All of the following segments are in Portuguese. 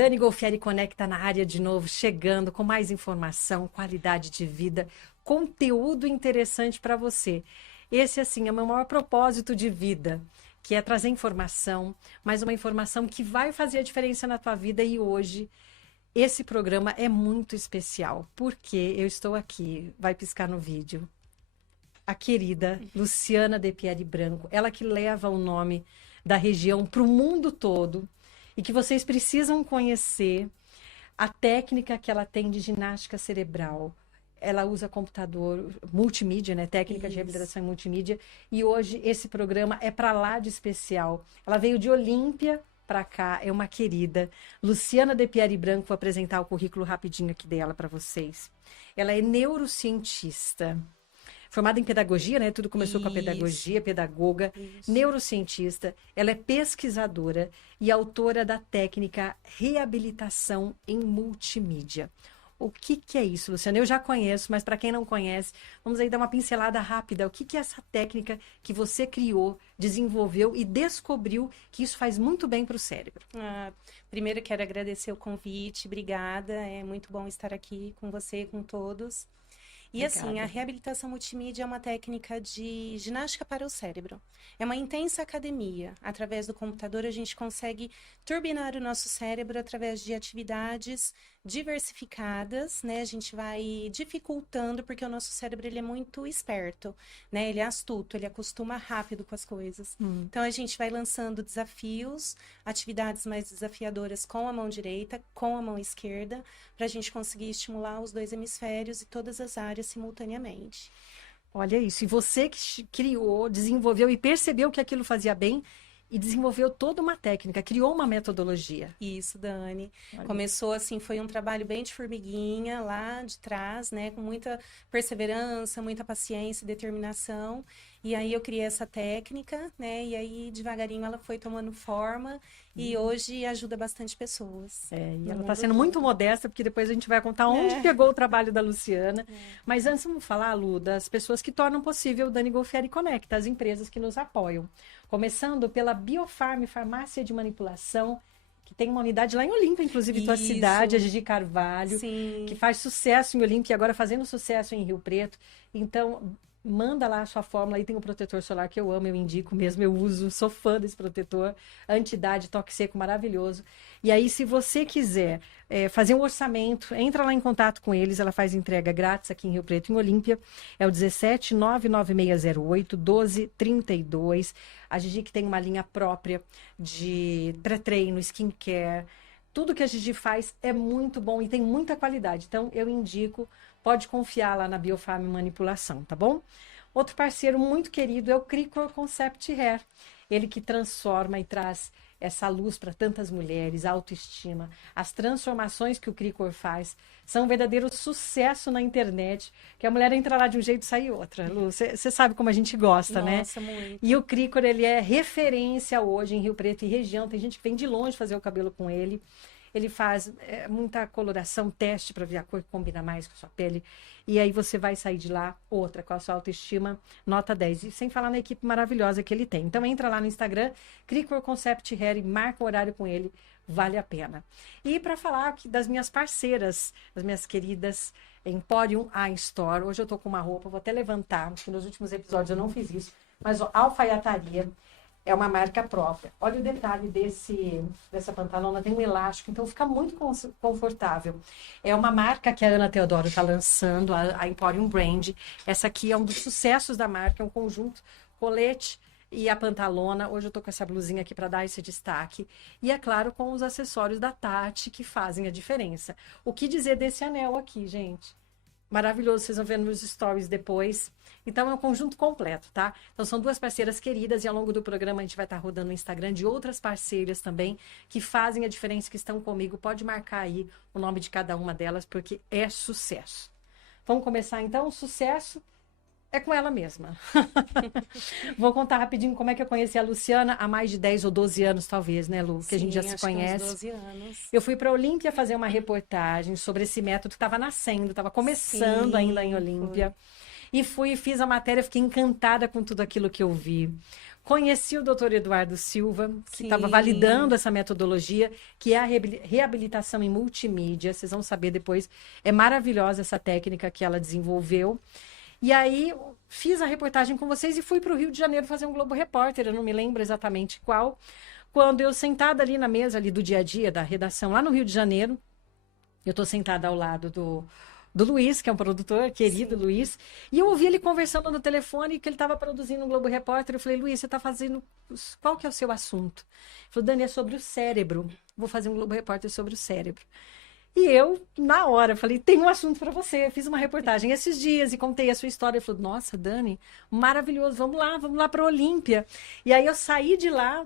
Dani Golfieri Conecta na área de novo, chegando com mais informação, qualidade de vida, conteúdo interessante para você. Esse, assim, é o meu maior propósito de vida, que é trazer informação, mas uma informação que vai fazer a diferença na tua vida. E hoje, esse programa é muito especial, porque eu estou aqui, vai piscar no vídeo, a querida Luciana De Pieri Branco, ela que leva o nome da região para o mundo todo, e que vocês precisam conhecer a técnica que ela tem de ginástica cerebral. Ela usa computador, multimídia, né? Técnica de reabilitação em multimídia. E hoje esse programa é para lá de especial. Ela veio de Olímpia para cá, é uma querida. Luciana De Pieri Branco, vou apresentar o currículo rapidinho aqui dela para vocês. Ela é neurocientista. Formada em pedagogia, né? Tudo começou com a pedagogia, pedagoga, neurocientista. Ela é pesquisadora e autora da técnica reabilitação em multimídia. O que é isso, Luciana? Eu já conheço, mas para quem não conhece, vamos aí dar uma pincelada rápida. O que é essa técnica que você criou, desenvolveu e descobriu que isso faz muito bem para o cérebro? Primeiro, quero agradecer o convite. Obrigada. É muito bom estar aqui com você e com todos. E assim, a reabilitação multimídia é uma técnica de ginástica para o cérebro. É uma intensa academia. Através do computador, a gente consegue turbinar o nosso cérebro através de atividades diversificadas, né? A gente vai dificultando, porque o nosso cérebro ele é muito esperto, né? Ele é astuto, ele acostuma rápido com as coisas. Então, a gente vai lançando desafios, atividades mais desafiadoras com a mão direita, com a mão esquerda, para a gente conseguir estimular os dois hemisférios e todas as áreas simultaneamente. Olha isso, e você que criou, desenvolveu e percebeu que aquilo fazia bem e desenvolveu toda uma técnica, criou uma metodologia. Isso, Dani. Olha. Começou assim, foi um trabalho bem de formiguinha lá de trás, né? Com muita perseverança, muita paciência e determinação. E aí eu criei essa técnica, né? E aí devagarinho ela foi tomando forma e hoje ajuda bastante pessoas. E ela está sendo muito modesta, porque depois a gente vai contar onde pegou o trabalho da Luciana. Mas antes vamos falar, Lu, das pessoas que tornam possível o Dani Golfieri Conecta, as empresas que nos apoiam. Começando pela Biofarm, farmácia de manipulação, que tem uma unidade lá em Olímpia, inclusive tua cidade, a Gigi Carvalho, que faz sucesso em Olímpia e agora fazendo sucesso em Rio Preto. Então, manda lá a sua fórmula, aí tem o protetor solar que eu amo, eu indico mesmo, eu uso, sou fã desse protetor, anti-idade, toque seco, maravilhoso. E aí, se você quiser fazer um orçamento, entra lá em contato com eles, ela faz entrega grátis aqui em Rio Preto, em Olímpia, é o 17 99608 1232. A Gigi que tem uma linha própria de pré-treino, skincare, tudo que a Gigi faz é muito bom e tem muita qualidade. Então, eu indico, pode confiar lá na Biofarm Manipulação, tá bom? Outro parceiro muito querido é o Cricor Concept Hair. Ele que transforma e traz essa luz para tantas mulheres, a autoestima. As transformações que o Cricor faz são um verdadeiro sucesso na internet, que a mulher entra lá de um jeito e sai outra. Lu, você sabe como a gente gosta, né? Nossa, muito. E o Cricor, ele é referência hoje em Rio Preto e região. Tem gente que vem de longe fazer o cabelo com ele. Ele faz muita coloração, teste para ver a cor que combina mais com a sua pele. E aí você vai sair de lá, outra, com a sua autoestima, nota 10. E sem falar na equipe maravilhosa que ele tem. Então entra lá no Instagram, Cricor Concept Hair e marca o horário com ele. Vale a pena. E para falar aqui das minhas parceiras, das minhas queridas Emporium Eye Store. Hoje eu tô com uma roupa, vou até levantar, porque nos últimos episódios eu não fiz isso. Mas ó, alfaiataria. É uma marca própria. Olha o detalhe dessa pantalona, tem um elástico, então fica muito confortável. É uma marca que a Ana Teodoro está lançando, a Emporium Brand. Essa aqui é um dos sucessos da marca, é um conjunto, colete e a pantalona. Hoje eu tô com essa blusinha aqui para dar esse destaque. E é claro, com os acessórios da Tati, que fazem a diferença. O que dizer desse anel aqui, gente? Maravilhoso, vocês vão ver nos stories depois. Então, é um conjunto completo, tá? Então, são duas parceiras queridas e ao longo do programa a gente vai estar rodando no Instagram de outras parceiras também que fazem a diferença, que estão comigo. Pode marcar aí o nome de cada uma delas, porque é sucesso. Vamos começar, então? O sucesso é com ela mesma. Vou contar rapidinho como é que eu conheci a Luciana há mais de 10 ou 12 anos, talvez, né, Lu? Que a gente já se conhece. Uns 12 anos. Eu fui para Olímpia fazer uma reportagem sobre esse método que estava nascendo, estava começando ainda em Olímpia. E fiz a matéria, fiquei encantada com tudo aquilo que eu vi. Conheci o doutor Eduardo Silva, que estava Sim. validando essa metodologia, que é a reabilitação em multimídia. Vocês vão saber depois. É maravilhosa essa técnica que ela desenvolveu. E aí, fiz a reportagem com vocês e fui para o Rio de Janeiro fazer um Globo Repórter. Eu não me lembro exatamente qual. Quando eu sentada ali na mesa ali do dia a dia, da redação, lá no Rio de Janeiro, eu estou sentada ao lado do Luiz, que é um produtor, querido Sim. Luiz, e eu ouvi ele conversando no telefone que ele estava produzindo um Globo Repórter. Eu falei, Luiz, você está fazendo... Qual que é o seu assunto? Ele falou, Dani, é sobre o cérebro. Vou fazer um Globo Repórter sobre o cérebro. E eu, na hora, falei, tem um assunto para você. Eu fiz uma reportagem esses dias e contei a sua história. Ele falou, nossa, Dani, maravilhoso, vamos lá para a Olímpia. E aí eu saí de lá,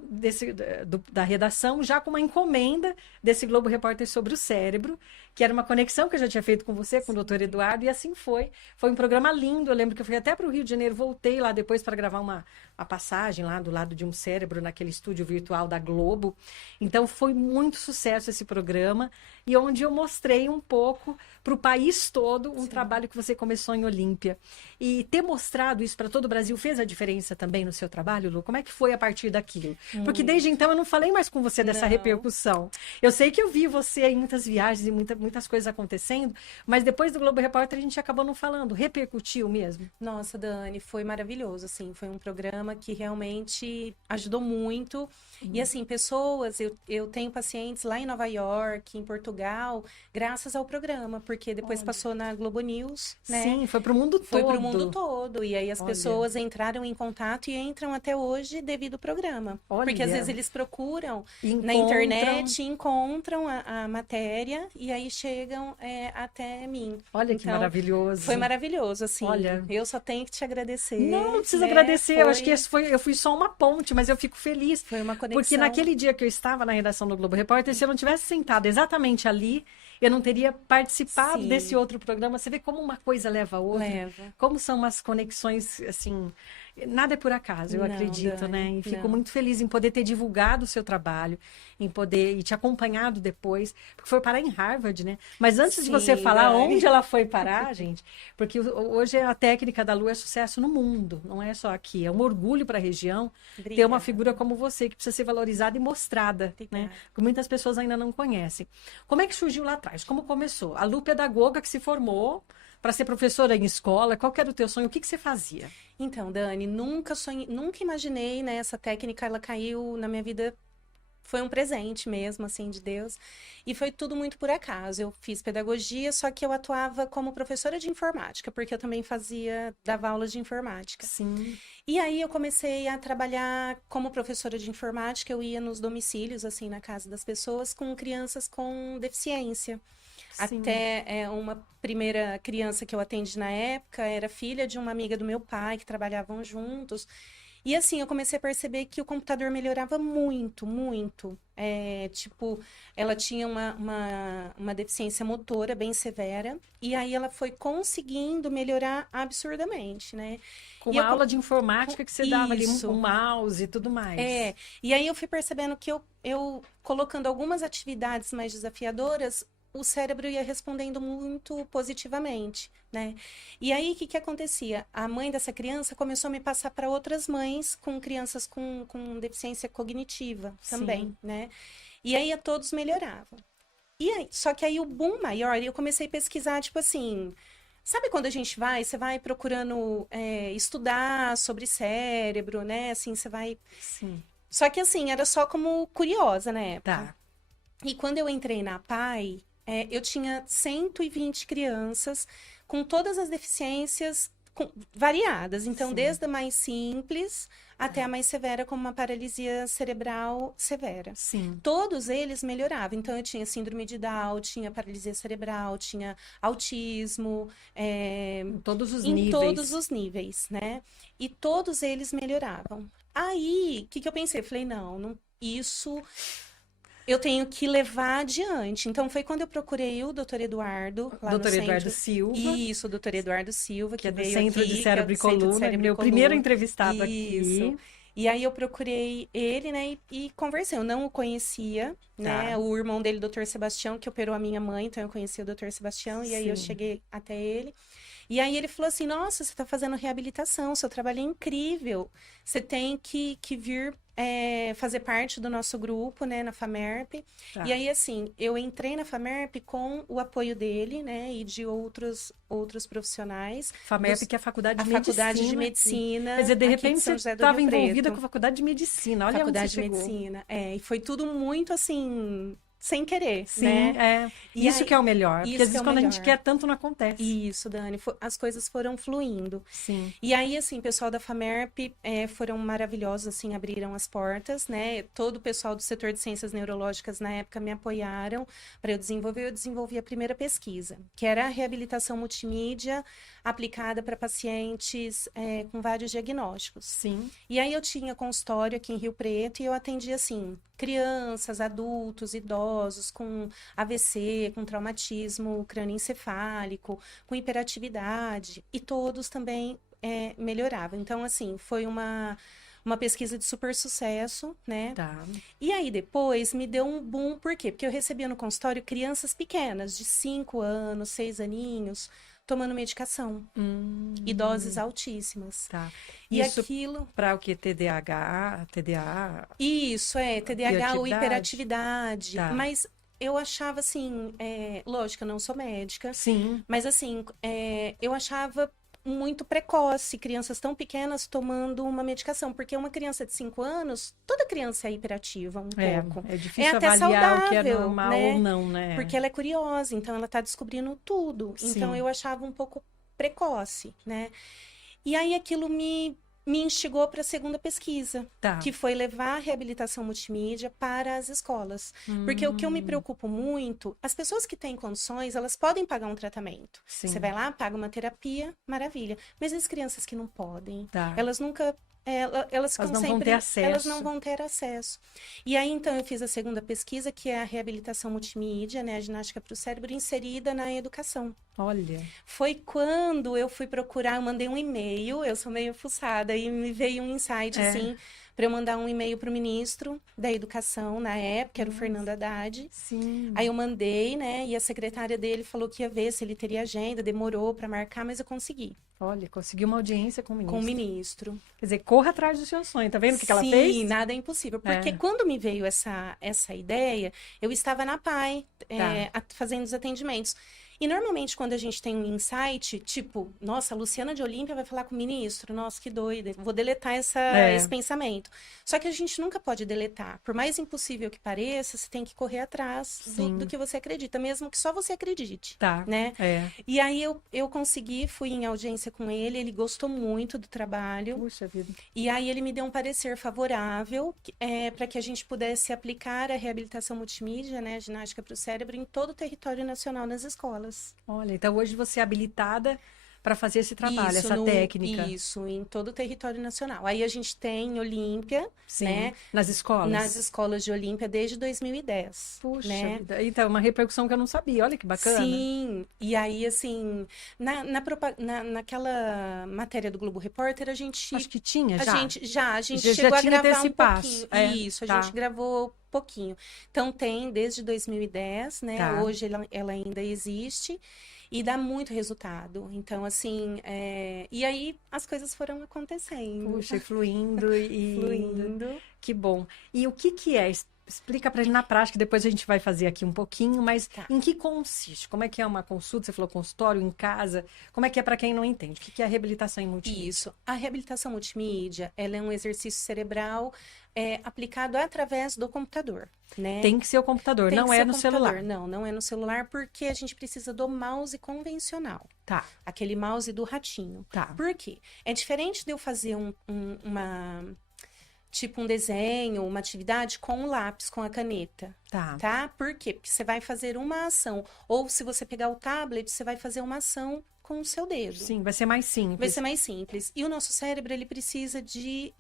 da redação, já com uma encomenda desse Globo Repórter sobre o cérebro, que era uma conexão que eu já tinha feito com você, com o doutor Eduardo, e assim foi. Foi um programa lindo. Eu lembro que eu fui até para o Rio de Janeiro, voltei lá depois para gravar uma passagem lá do lado de um cérebro, naquele estúdio virtual da Globo. Então foi muito sucesso esse programa, e onde eu mostrei um pouco para o país todo um trabalho que você começou em Olímpia. E ter mostrado isso para todo o Brasil fez a diferença também no seu trabalho, Lu? Como é que foi a partir daquilo? Porque desde então eu não falei mais com você dessa repercussão. Eu sei que eu vi você em muitas viagens e muitas coisas acontecendo, mas depois do Globo Repórter a gente acabou não falando. Repercutiu mesmo? Nossa, Dani, foi maravilhoso, assim, foi um programa que realmente ajudou muito. E assim, pessoas, eu tenho pacientes lá em Nova York, em Portugal, graças ao programa, porque depois passou na Globo News, né? Sim, foi para o mundo todo. Foi para o mundo todo. E aí as Olha. pessoas entraram em contato e entram até hoje devido ao programa. Olha. Porque às vezes eles procuram Encontram. na internet, encontram a matéria e aí chegam até mim. Olha que Então, maravilhoso. Foi maravilhoso, assim. Olha. Eu só tenho que te agradecer. Não precisa né? agradecer. Eu acho que eu fui só uma ponte, mas eu fico feliz. Foi uma conexão. Porque naquele dia que eu estava na redação do Globo Repórter, se eu não tivesse sentado exatamente ali, eu não teria participado Sim. desse outro programa. Você vê como uma coisa leva a outra. Leva. Como são umas conexões, assim... Nada é por acaso, eu Não, acredito, Dani, né? E fico não. muito feliz em poder ter divulgado o seu trabalho, em poder e te acompanhado depois, porque foi parar em Harvard, né? Mas antes de você Sim, falar Dani. onde ela foi parar, gente, porque hoje a técnica da Lu é sucesso no mundo, não é só aqui. É um orgulho para a região ter uma Obrigada. figura como você, que precisa ser valorizada e mostrada, né? Obrigada. Que muitas pessoas ainda não conhecem. Como é que surgiu lá atrás? Como começou? A Lu pedagoga que se formou para ser professora em escola, qual que era o teu sonho? O que que você fazia? Então, Dani, nunca imaginei, né? Essa técnica, ela caiu na minha vida. Foi um presente mesmo, assim, de Deus. E foi tudo muito por acaso. Eu fiz pedagogia, só que eu atuava como professora de informática, porque eu também dava aulas de informática. Sim. E aí eu comecei a trabalhar como professora de informática. Eu ia nos domicílios, assim, na casa das pessoas, com crianças com deficiência. Sim. Até uma primeira criança que eu atendi na época era filha de uma amiga do meu pai, que trabalhavam juntos. E assim, eu comecei a perceber que o computador melhorava muito, muito. Tipo, ela tinha uma deficiência motora bem severa, e aí ela foi conseguindo melhorar absurdamente, né? Com E a eu aula de informática que você dava ali, Isso. um mouse e tudo mais. E aí eu fui percebendo que eu colocando algumas atividades mais desafiadoras, o cérebro ia respondendo muito positivamente, né? E aí, o que acontecia? A mãe dessa criança começou a me passar para outras mães com crianças com deficiência cognitiva também, Sim. né? E aí, todos melhoravam. E aí, só que aí, o boom maior, eu comecei a pesquisar, tipo assim... Sabe quando você vai procurando estudar sobre cérebro, né? Assim, você vai... Sim. Só que assim, era só como curiosa na época. Tá. E quando eu entrei na PAI, eu tinha 120 crianças com todas as deficiências variadas. Então, Sim. desde a mais simples até a mais severa, como uma paralisia cerebral severa. Sim. Todos eles melhoravam. Então, eu tinha síndrome de Down, tinha paralisia cerebral, tinha autismo. Em todos os em níveis. todos os níveis, né? E todos eles melhoravam. Aí, o que eu pensei? Eu falei, não, isso... Eu tenho que levar adiante. Então, foi quando eu procurei o Dr. Eduardo, lá no Dr. centro. Eduardo Silva. Isso, o Dr. Eduardo Silva, Que é do veio Centro aqui, de Cérebro e que é do Centro de Coluna, Cérebro e meu Coluna. primeiro entrevistado Isso. aqui. E aí eu procurei ele, né, e conversei. Eu não o conhecia, né? Tá. O irmão dele, Dr. Sebastião, que operou a minha mãe, então eu conheci o Dr. Sebastião, e aí eu Sim. cheguei até ele. E aí ele falou assim: Nossa, você está fazendo reabilitação, seu trabalho é incrível. Você tem que vir fazer parte do nosso grupo, né, na FAMERP. Tá. E aí, assim, eu entrei na FAMERP com o apoio dele, né, e de outros profissionais. FAMERP, que é a Faculdade A de Faculdade de Medicina. Medicina Quer dizer, de aqui de repente você São José do Rio estava envolvida com Preto. a Faculdade de Medicina. Olha onde você Faculdade de chegou. Medicina. E foi tudo muito assim, sem querer, Sim, né? é. E Isso aí, que é o melhor. Porque às isso que é vezes o quando a gente melhor. quer tanto não acontece. Isso, Dani, as coisas foram fluindo. Sim. E aí, assim, o pessoal da FAMERP foram maravilhosos, assim, abriram as portas, né? Todo o pessoal do setor de ciências neurológicas na época me apoiaram para eu desenvolvi a primeira pesquisa, que era a reabilitação multimídia aplicada para pacientes com vários diagnósticos. Sim. E aí eu tinha consultório aqui em Rio Preto e eu atendia, assim, crianças, adultos, idosos com AVC, com traumatismo crânioencefálico, com hiperatividade, e todos também melhoravam. Então, assim, foi uma pesquisa de super sucesso, né? Tá. E aí depois me deu um boom, por quê? Porque eu recebia no consultório crianças pequenas, de 5 anos, 6 aninhos, tomando medicação, e doses altíssimas. Tá. E Isso aquilo... para o que? TDAH, TDA? Isso, TDAH ou Hiperatividade? hiperatividade. Tá. Mas eu achava assim, lógico, eu não sou médica, Sim. mas assim, eu achava muito precoce crianças tão pequenas tomando uma medicação, porque uma criança de 5 anos, toda criança é hiperativa um pouco. É difícil até avaliar o que é saudável, normal né? ou não, né? Porque ela é curiosa, então ela está descobrindo tudo. Então Sim. eu achava um pouco precoce, né? E aí aquilo me instigou para a segunda pesquisa, Tá. que foi levar a reabilitação multimídia para as escolas. Porque o que eu me preocupo muito, as pessoas que têm condições, elas podem pagar um tratamento. Sim. Você vai lá, paga uma terapia, maravilha. Mas as crianças que não podem, Tá. elas nunca... Elas não sempre, vão ter acesso. Elas não vão ter acesso. E aí, então, eu fiz a segunda pesquisa, que é a reabilitação multimídia, né? A ginástica para o cérebro, inserida na educação. Olha. Foi quando eu fui procurar, eu mandei um e-mail, eu sou meio fuçada, e me veio um insight, assim, para eu mandar um e-mail para o ministro da Educação, na época, era o Fernando Haddad. Sim. Aí eu mandei, né, e a secretária dele falou que ia ver se ele teria agenda, demorou para marcar, mas eu consegui. Olha, conseguiu uma audiência com o ministro. Com o ministro. Quer dizer, corra atrás do seu sonho, tá vendo o que ela fez? Sim, nada é impossível. Porque quando me veio essa ideia, eu estava na PAI, fazendo os atendimentos. E normalmente, quando a gente tem um insight, tipo, nossa, a Luciana de Olímpia vai falar com o ministro, nossa, que doida, vou deletar esse pensamento. Só que a gente nunca pode deletar. Por mais impossível que pareça, você tem que correr atrás do que você acredita, mesmo que só você acredite. Tá. Né? E aí eu consegui, fui em audiência com ele gostou muito do trabalho. Puxa vida. E aí ele me deu um parecer favorável para que a gente pudesse aplicar a reabilitação multimídia, né, ginástica para o cérebro, em todo o território nacional nas escolas. Olha, então hoje você é habilitada para fazer esse trabalho, essa técnica. Isso, em todo o território nacional. Aí a gente tem Olímpia, Sim, né? nas escolas. Nas escolas de Olímpia desde 2010. Puxa né? vida. Então, uma repercussão que eu não sabia. Olha que bacana. Sim, e aí, assim, naquela matéria do Globo Repórter, a gente... Acho que tinha já. A gente chegou a gravar um pouquinho. Isso, a gente gravou pouquinho. Então, tem desde 2010, né? Tá. Hoje ela ainda existe. E dá muito resultado. Então, assim, e aí as coisas foram acontecendo. Puxa, fluindo e... Fluindo. Que bom. E o que é? Explica pra ele na prática, depois a gente vai fazer aqui um pouquinho, mas em que consiste? Como é que é uma consulta? Você falou consultório, em casa? Como é que é para quem não entende? O que é a reabilitação em multimídia? Isso. A reabilitação multimídia, ela é um exercício cerebral aplicado através do computador, né? Tem que ser o computador, não é no celular. Não é no celular, porque a gente precisa do mouse convencional. Tá. Aquele mouse do ratinho. Tá. Por quê? É diferente de eu fazer um desenho, uma atividade com o lápis, com a caneta. Tá? Por quê? Porque você vai fazer uma ação. Ou se você pegar o tablet, você vai fazer uma ação com o seu dedo. Sim, vai ser mais simples. Vai ser mais simples. E o nosso cérebro, ele precisa de...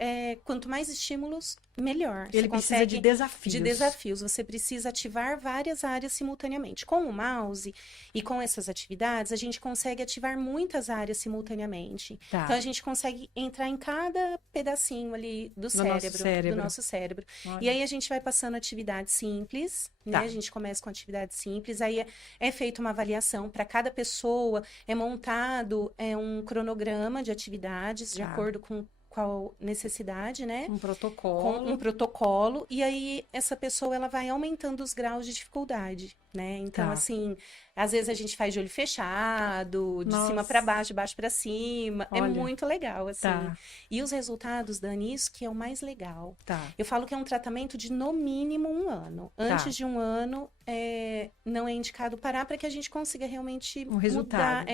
quanto mais estímulos, melhor. Ele precisa de desafios. De desafios. Você precisa ativar várias áreas simultaneamente. Com o mouse e com essas atividades, a gente consegue ativar muitas áreas simultaneamente. Tá. Então, a gente consegue entrar em cada pedacinho ali do nosso cérebro. Olha. E aí, a gente vai passando atividades simples, né? Tá. A gente começa com atividades simples, aí é feita uma avaliação para cada pessoa, é montado um cronograma de atividades, de acordo com qual necessidade, né? Um protocolo. Com um protocolo, e aí essa pessoa, ela vai aumentando os graus de dificuldade, né? Então, assim, às vezes a gente faz de olho fechado, de cima para baixo, de baixo para cima. Olha. É muito legal, assim. Tá. E os resultados, Dani, isso que é o mais legal. Tá. Eu falo que é um tratamento de no mínimo 1 ano. Antes de 1 ano, não é indicado parar para que a gente consiga realmente um resultado.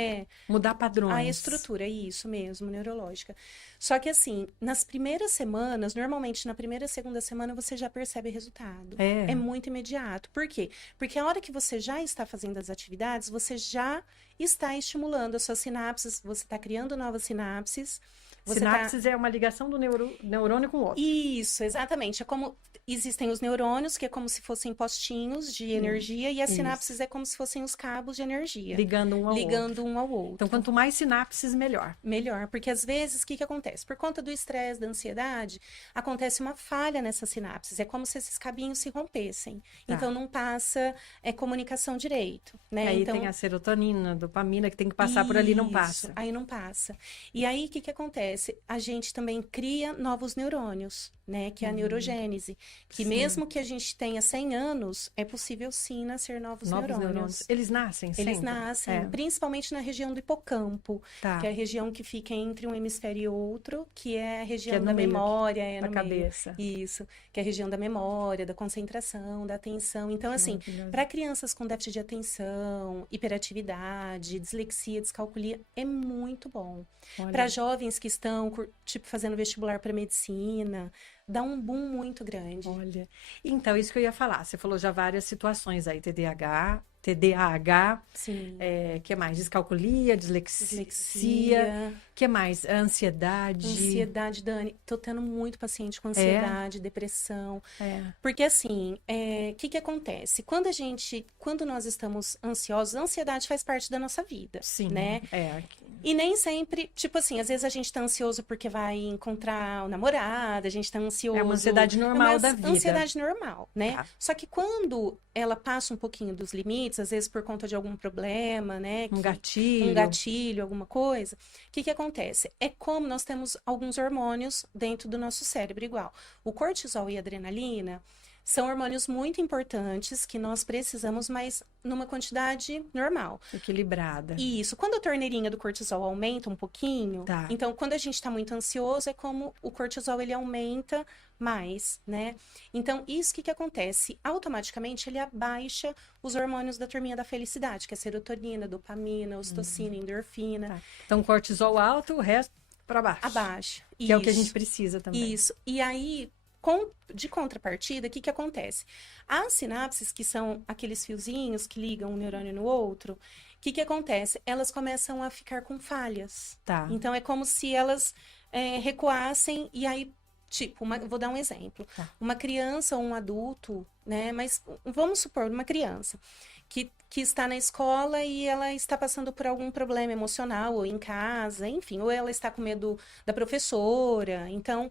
Mudar padrões. A estrutura, isso mesmo, neurológica. Só que assim, nas primeiras semanas, normalmente na primeira e segunda semana, você já percebe resultado. É muito imediato. Por quê? Porque a hora que você já está fazendo as atividades, você já está estimulando as suas sinapses, você está criando novas sinapses. Sinapses é uma ligação do neurônio com o outro. Isso, exatamente. É como existem os neurônios, que é como se fossem postinhos de energia, e as sinapses é como se fossem os cabos de energia. Ligando um ao outro. Então, quanto mais sinapses, melhor. Melhor, porque às vezes, o que acontece? Por conta do estresse, da ansiedade, acontece uma falha nessas sinapses. É como se esses cabinhos se rompessem. Tá. Então, não passa comunicação direito, né? Aí então, tem a serotonina, a dopamina, que tem que passar por ali e não passa. Aí não passa. E aí, o que acontece? A gente também cria novos neurônios, né? Que é a neurogênese. Que mesmo que a gente tenha 100 anos, é possível sim nascer novos neurônios. Eles nascem sempre? Eles nascem, principalmente na região do hipocampo, que é a região que fica entre um hemisfério e outro, que é a região da memória, da cabeça. Isso, que é a região da memória, da concentração, da atenção. Então, assim, para crianças com déficit de atenção, hiperatividade, dislexia, descalculia, é muito bom. Para jovens que estão, tipo, fazendo vestibular para medicina, dá um boom muito grande. Olha, então, isso que eu ia falar. Você falou já várias situações aí, TDAH, Sim. Que mais? Descalculia, dislexia, que mais? Ansiedade. Ansiedade, Dani. Tô tendo muito paciente com ansiedade, depressão. Porque assim, que acontece? Quando nós estamos ansiosos, a ansiedade faz parte da nossa vida. Sim, né? E nem sempre, tipo assim, às vezes a gente tá ansioso porque vai encontrar o namorado, a gente tá ansioso... É uma ansiedade normal da vida. Ansiedade normal, né? Tá. Só que quando ela passa um pouquinho dos limites, às vezes por conta de algum problema, né? Um gatilho, alguma coisa. O que acontece? É como nós temos alguns hormônios dentro do nosso cérebro igual. O cortisol e a adrenalina são hormônios muito importantes que nós precisamos, mas numa quantidade normal. Equilibrada. Isso. Quando a torneirinha do cortisol aumenta um pouquinho, então quando a gente está muito ansioso, é como o cortisol ele aumenta mais, né? Então, isso que acontece? Automaticamente, ele abaixa os hormônios da turminha da felicidade, que é serotonina, dopamina, ocitocina, endorfina. Então, cortisol alto, o resto para baixo. Abaixo. Que é o que a gente precisa também. Isso. E aí, de contrapartida, o que acontece? As sinapses, que são aqueles fiozinhos que ligam um neurônio no outro, o que acontece? Elas começam a ficar com falhas. Então, é como se elas recuassem e aí, tipo, vou dar um exemplo. Uma criança ou um adulto, né? Mas vamos supor, uma criança que está na escola e ela está passando por algum problema emocional, ou em casa, enfim, ou ela está com medo da professora. Então,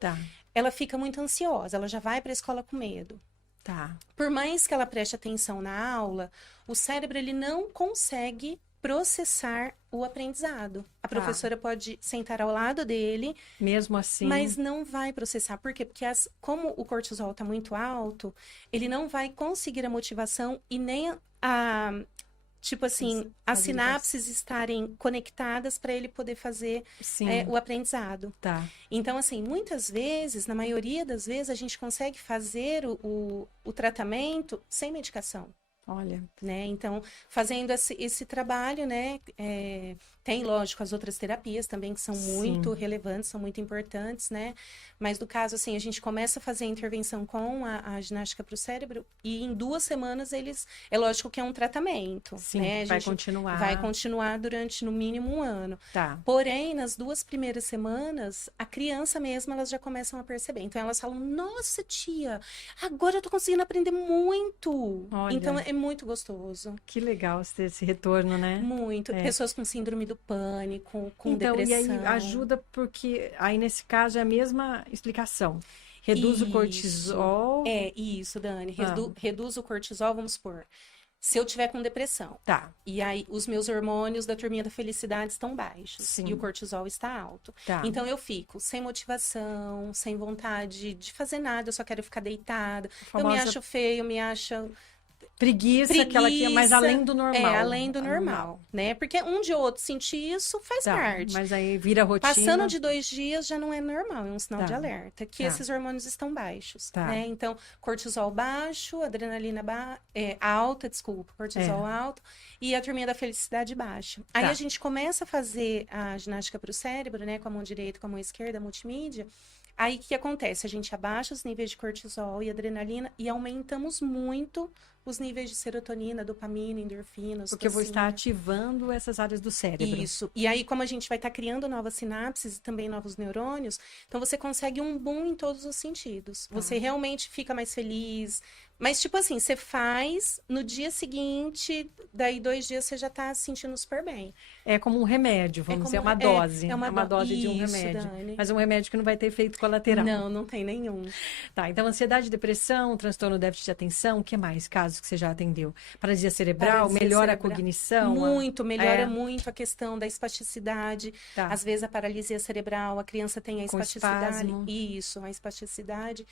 ela fica muito ansiosa, ela já vai para a escola com medo. Por mais que ela preste atenção na aula, o cérebro ele não consegue processar o aprendizado. A professora pode sentar ao lado dele, mesmo assim, mas não vai processar. Por quê? Porque como o cortisol está muito alto, ele não vai conseguir a motivação e nem tipo assim, as sinapses estarem conectadas para ele poder fazer o aprendizado. Então, assim, muitas vezes, na maioria das vezes, a gente consegue fazer o tratamento sem medicação. Olha. Né? Então, fazendo esse trabalho, né? Tem, lógico, as outras terapias também que são muito relevantes, são muito importantes, né? Mas no caso, assim, a gente começa a fazer a intervenção com a ginástica para o cérebro e em 2 semanas eles... É lógico que é um tratamento, Sim, né? vai continuar. Vai continuar durante, no mínimo, 1 ano. Tá. Porém, nas 2 primeiras semanas, a criança mesma, elas já começam a perceber. Então, elas falam, nossa, tia, agora eu tô conseguindo aprender muito. Olha. Então, é muito gostoso. Que legal ter esse retorno, né? Muito. Pessoas com síndrome do pânico, com então, depressão. E aí ajuda porque aí nesse caso é a mesma explicação. Reduz o cortisol. É, isso, Dani. Reduz o cortisol, vamos supor. Se eu tiver com depressão. Tá. E aí os meus hormônios da turminha da felicidade estão baixos. Sim. E o cortisol está alto. Tá. Então eu fico sem motivação, sem vontade de fazer nada, eu só quero ficar deitada. Eu me acho feio, me acho... Preguiça, aquela que é mais além do normal. É, além do normal, né? Porque um dia ou outro sentir isso faz parte. Mas aí vira rotina. Passando de 2 dias já não é normal, é um sinal de alerta. Que esses hormônios estão baixos, né? Então, cortisol baixo, adrenalina alta, cortisol alto. E a turminha da felicidade baixa. Aí a gente começa a fazer a ginástica para o cérebro, né? Com a mão direita, com a mão esquerda, multimídia. Aí, o que acontece? A gente abaixa os níveis de cortisol e adrenalina e aumentamos muito os níveis de serotonina, dopamina, endorfina, porque eu vou estar ativando essas áreas do cérebro. Isso. E aí, como a gente vai estar criando novas sinapses e também novos neurônios, então você consegue um boom em todos os sentidos. Você realmente fica mais feliz. Mas, tipo assim, você faz, no dia seguinte, daí 2 dias você já tá se sentindo super bem. É como um remédio, vamos dizer, uma dose. É uma dose de um remédio. Dani. Mas um remédio que não vai ter efeito colateral. Não, não tem nenhum. Tá, então ansiedade, depressão, transtorno déficit de atenção, o que mais? Casos que você já atendeu? Paralisia cerebral, melhora a cognição? Muito, melhora muito a questão da espasticidade. Tá. Às vezes a paralisia cerebral, a criança tem a espasticidade. Isso, a espasticidade.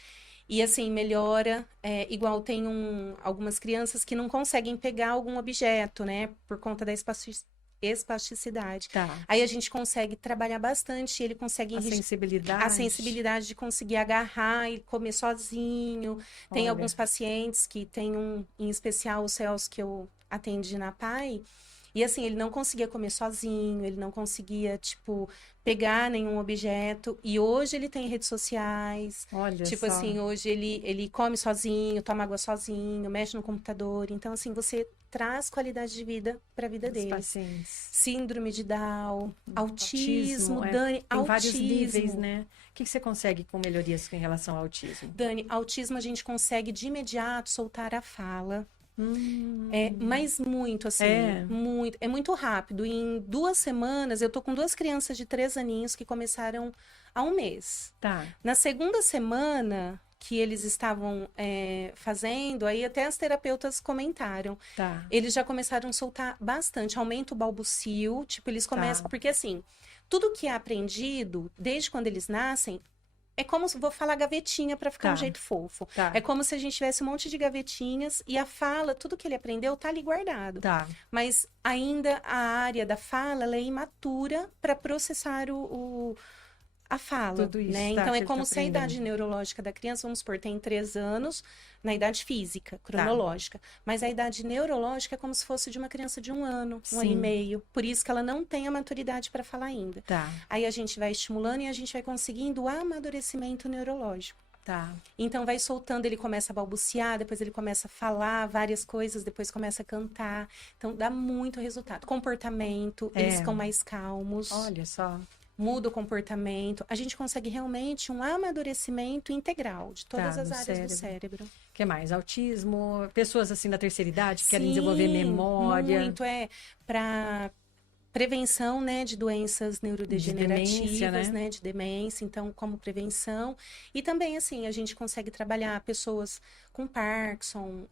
E assim, melhora, igual tem algumas crianças que não conseguem pegar algum objeto, né? Por conta da espasticidade. Tá. Aí a gente consegue trabalhar bastante, ele consegue... A sensibilidade de conseguir agarrar e comer sozinho. Tem alguns pacientes que tem em especial os CELS que eu atendi na PAI, e assim, ele não conseguia comer sozinho, ele não conseguia, tipo, pegar nenhum objeto. E hoje ele tem redes sociais. Olha tipo só. assim, hoje ele come sozinho, toma água sozinho, mexe no computador. Então, assim, você traz qualidade de vida para a vida dele. Pacientes. Síndrome de Down, autismo, Dani, tem autismo. vários níveis, né? O que você consegue com melhorias em relação ao autismo? Dani, autismo a gente consegue de imediato soltar a fala. Mas muito, assim, muito. É muito rápido. Em 2 semanas, eu tô com 2 crianças de 3 aninhos que começaram há 1 mês. Tá. Na segunda semana que eles estavam fazendo, aí até as terapeutas comentaram. Tá. Eles já começaram a soltar bastante. Aumenta o balbucio, tipo, eles começam... Porque, assim, tudo que é aprendido, desde quando eles nascem, é como se, vou falar gavetinha para ficar um jeito fofo. Tá. É como se a gente tivesse um monte de gavetinhas e a fala, tudo que ele aprendeu tá ali guardado. Tá. Mas ainda a área da fala, ela é imatura para processar a fala. Tudo isso, né? tá, Então, é que como ele tá se a idade neurológica da criança, vamos supor, tem 3 anos na idade física, cronológica. Mas a idade neurológica é como se fosse de uma criança de 1 ano, 1 ano e meio. Por isso que ela não tem a maturidade para falar ainda. Tá. Aí a gente vai estimulando e a gente vai conseguindo o amadurecimento neurológico. Tá. Então vai soltando, ele começa a balbuciar, depois ele começa a falar várias coisas, depois começa a cantar. Então dá muito resultado. Comportamento, eles ficam mais calmos. Olha só. Muda o comportamento. A gente consegue realmente um amadurecimento integral de todas as áreas do cérebro. O que mais? Autismo, pessoas assim da terceira idade que querem desenvolver memória. Muito, para prevenção, né, de doenças neurodegenerativas, né, de demência, então, como prevenção. E também, assim, a gente consegue trabalhar pessoas com Parkinson,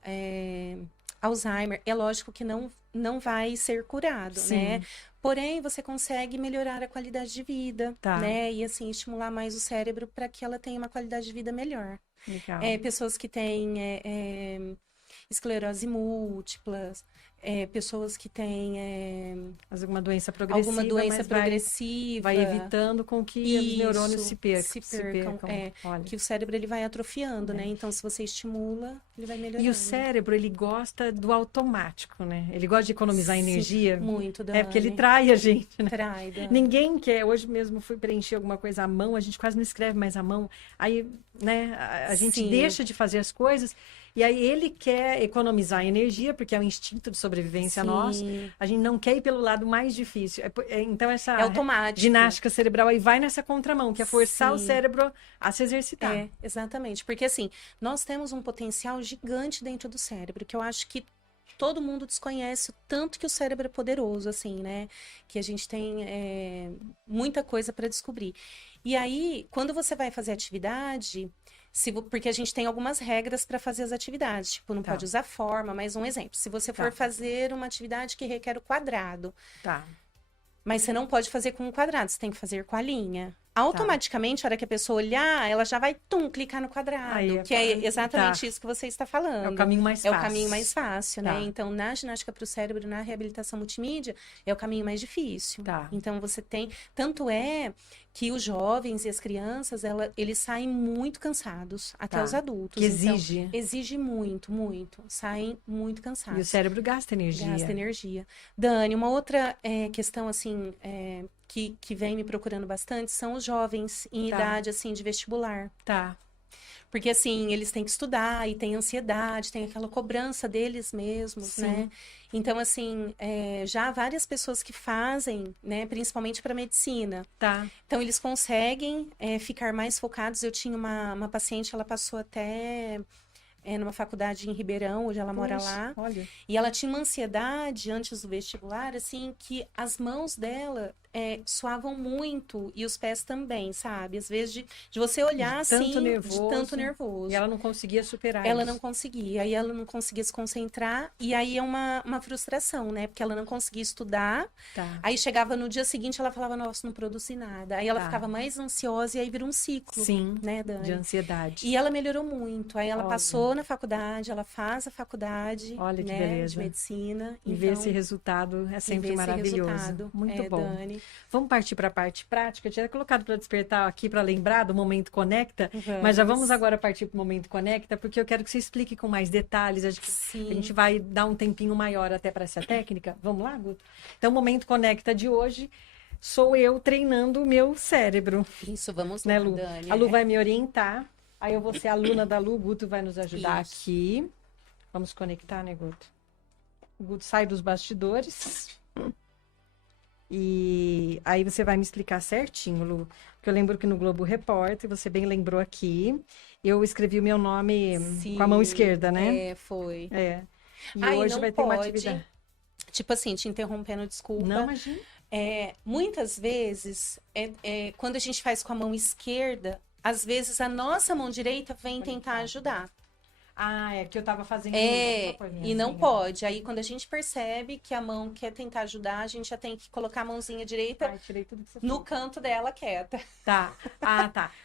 Alzheimer. É lógico que não vai ser curado, né? Porém, você consegue melhorar a qualidade de vida, né? E, assim, estimular mais o cérebro para que ela tenha uma qualidade de vida melhor. Legal. Pessoas que têm esclerose múltipla, pessoas que têm alguma doença progressiva, alguma doença progressiva. Vai evitando com que os neurônios se percam. Que o cérebro ele vai atrofiando, né? Então, se você estimula, ele vai melhorando. E o cérebro, ele gosta do automático, né? Ele gosta de economizar energia. Muito, Dani. É porque ele trai a gente, né? Trai, Dani. Ninguém quer. Hoje mesmo fui preencher alguma coisa à mão, a gente quase não escreve mais à mão. Aí, né, a gente deixa de fazer as coisas. E aí ele quer economizar energia, porque é um instinto de sobrevivência nosso. A gente não quer ir pelo lado mais difícil. Então essa automático. Ginástica cerebral aí vai nessa contramão, que é forçar o cérebro a se exercitar. Exatamente. Porque assim, nós temos um potencial gigante dentro do cérebro, que eu acho que todo mundo desconhece o tanto que o cérebro é poderoso, assim, né? Que a gente tem muita coisa para descobrir. E aí, quando você vai fazer atividade... porque a gente tem algumas regras para fazer as atividades. Tipo, não pode usar forma, mas um exemplo. Se você for fazer uma atividade que requer o quadrado, mas você não pode fazer com o quadrado, você tem que fazer com a linha. Automaticamente, a hora que a pessoa olhar, ela já vai, clicar no quadrado. Que é exatamente isso que você está falando. É o caminho mais fácil. É o caminho mais fácil, né? Então, na ginástica para o cérebro, na reabilitação multimídia, é o caminho mais difícil. Então, você tem... Tanto é que os jovens e as crianças, eles saem muito cansados, até os adultos. Que exige. Então, exige muito, muito. Saem muito cansados. E o cérebro gasta energia. Gasta energia. Dani, uma outra questão, assim... Que vem me procurando bastante são os jovens em idade, assim, de vestibular. Porque, assim, eles têm que estudar e têm ansiedade, tem aquela cobrança deles mesmos, né? Então, assim, já há várias pessoas que fazem, né? Principalmente para medicina. Então, eles conseguem ficar mais focados. Eu tinha uma paciente, ela passou até... numa faculdade em Ribeirão, hoje ela mora lá. Olha. E ela tinha uma ansiedade antes do vestibular, assim, que as mãos dela suavam muito e os pés também, sabe? Às vezes de você olhar assim, de tanto nervoso. E ela não conseguia superar Ela isso. não conseguia, aí ela não conseguia se concentrar, e aí é uma frustração, né? Porque ela não conseguia estudar, aí chegava no dia seguinte, ela falava, nossa, não produzi nada. Aí ela ficava mais ansiosa e aí vira um ciclo, né, Dani? De ansiedade. E ela melhorou muito, aí ela passou na faculdade, ela faz a faculdade, olha que né, beleza. de medicina. E ver esse resultado é sempre maravilhoso. Muito bom. Dani. Vamos partir para a parte prática. Eu tinha colocado para despertar aqui, para lembrar do Momento Conecta, mas já vamos agora partir para o Momento Conecta, porque eu quero que você explique com mais detalhes. Acho que a gente vai dar um tempinho maior até para essa técnica. Vamos lá, Guto? Então, o Momento Conecta de hoje sou eu treinando o meu cérebro. Isso, vamos né, lá, Lu? Dani. A Lu vai me orientar. Aí eu vou ser aluna da Lu, o Guto vai nos ajudar aqui. Vamos conectar, né, Guto? O Guto sai dos bastidores. E aí você vai me explicar certinho, Lu. Porque eu lembro que no Globo Repórter, você bem lembrou aqui, eu escrevi o meu nome com a mão esquerda, né? Foi. E hoje vai ter uma atividade. Tipo assim, te interrompendo, desculpa. Não, imagina. Muitas vezes, quando a gente faz com a mão esquerda, às vezes a nossa mão direita vem tentar ajudar. É que eu tava fazendo... e não pode. Aí, quando a gente percebe que a mão quer tentar ajudar, a gente já tem que colocar a mãozinha direita no canto dela, quieta. Tá.